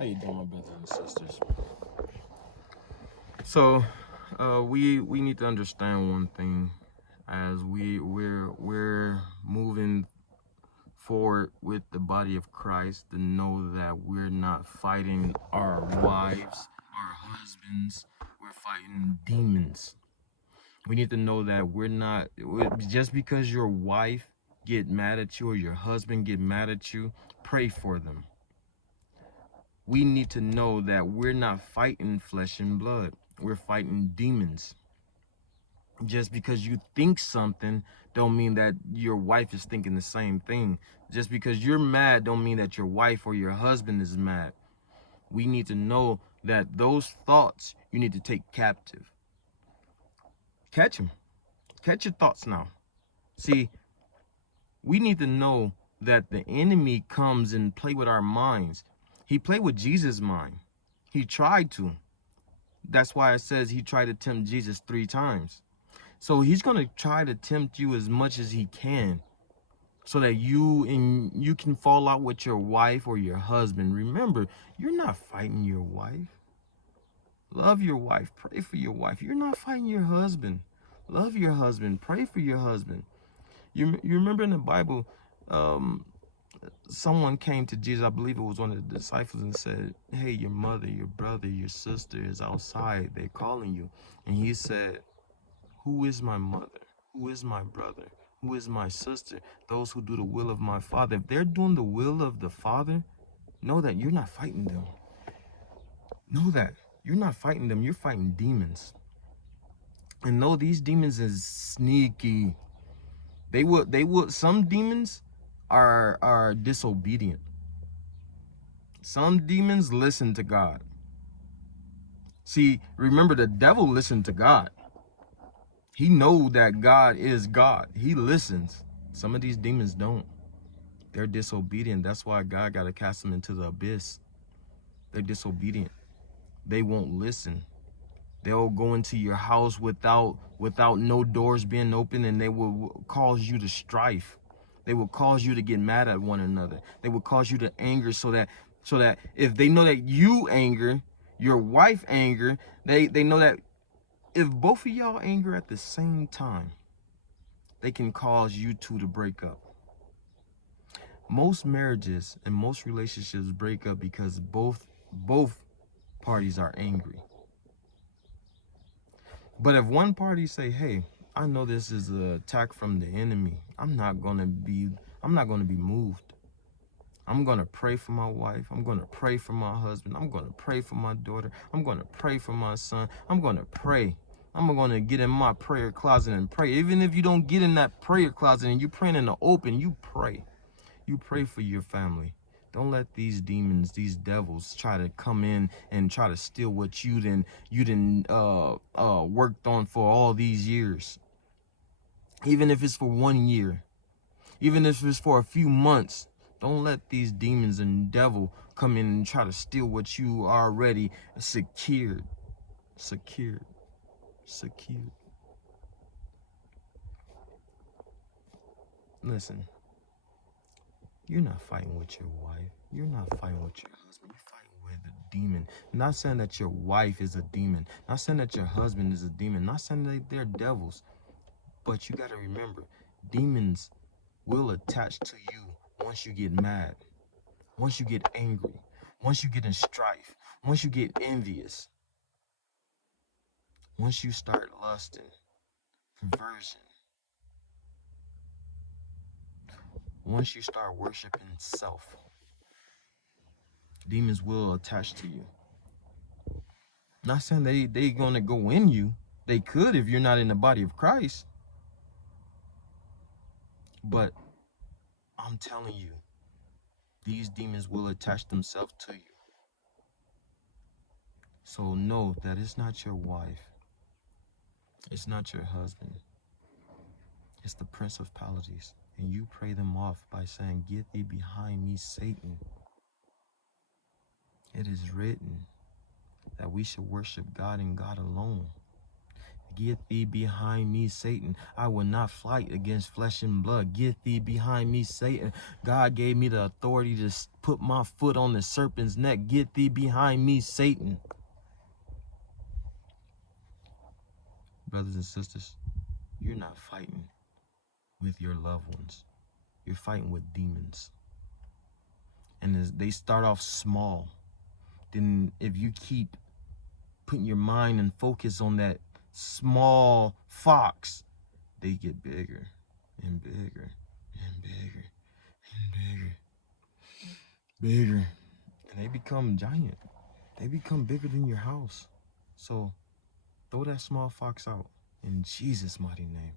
How you doing, my brothers and sisters? So, we need to understand one thing as we're moving forward with the body of Christ, to know that we're not fighting our wives, our husbands. We're fighting demons. We need to know that we're not just because your wife get mad at you or your husband get mad at you. Pray for them. We need to know that we're not fighting flesh and blood. We're fighting demons. Just because you think something don't mean that your wife is thinking the same thing. Just because you're mad don't mean that your wife or your husband is mad. We need to know that those thoughts you need to take captive. Catch them. Catch your thoughts now. See, we need to know that the enemy comes and play with our minds. He played with Jesus' mind. He tried to. That's why it says he tried to tempt Jesus 3 times. So he's going to try to tempt you as much as he can so that you can fall out with your wife or your husband. Remember, you're not fighting your wife. Love your wife. Pray for your wife. You're not fighting your husband. Love your husband. Pray for your husband. You remember in the Bible, someone came to Jesus, I believe it was one of the disciples, and said, hey, your mother, your brother, your sister is outside. They're calling you. And he said, who is my mother? Who is my brother? Who is my sister? Those who do the will of my Father. If they're doing the will of the Father, know that you're not fighting them. Know that. You're not fighting them. You're fighting demons. And know these demons is sneaky. Some demons are disobedient. Some demons listen to God. See, remember, the devil listened to God. He know that God is God. He listens. Some of these demons don't. They're disobedient. That's why God got to cast them into the abyss. They're disobedient. They won't listen. They'll go into your house without no doors being open, and they will cause you to strife. They will cause you to get mad at one another. They will cause you to anger, so that if they know that you anger, your wife anger, they know that if both of y'all anger at the same time, they can cause you two to break up. Most marriages and most relationships break up because both parties are angry. But if one party say, hey, I know this is an attack from the enemy, I'm not gonna be moved. I'm gonna pray for my wife. I'm gonna pray for my husband. I'm gonna pray for my daughter. I'm gonna pray for my son. I'm gonna pray. I'm gonna get in my prayer closet and pray. Even if you don't get in that prayer closet and you're praying in the open, you pray. You pray for your family. Don't let these demons, these devils, try to come in and try to steal what you didn't worked on for all these years. Even if it's for 1 year, even if it's for a few months, don't let these demons and devil come in and try to steal what you already secured. Secured. Secured. Listen, you're not fighting with your wife. You're not fighting with your husband. You're fighting with a demon. Not saying that your wife is a demon. Not saying that your husband is a demon. Not saying that they're devils. But you got to remember, demons will attach to you once you get mad, once you get angry, once you get in strife, once you get envious, once you start lusting, perversion, once you start worshiping self. Demons will attach to you. Not saying they gonna go in you. They could if you're not in the body of Christ. But I'm telling you, these demons will attach themselves to you. So know that it's not your wife. It's not your husband. It's the principalities. And you pray them off by saying, get thee behind me, Satan. It is written that we should worship God and God alone. Get thee behind me, Satan. I will not fight against flesh and blood. Get thee behind me, Satan. God gave me the authority to put my foot on the serpent's neck. Get thee behind me, Satan. Brothers and sisters, you're not fighting with your loved ones. You're fighting with demons. And as they start off small, then if you keep putting your mind and focus on that small fox, they get bigger and bigger and bigger and bigger. And they become giant. They become bigger than your house. So throw that small fox out in Jesus' mighty name.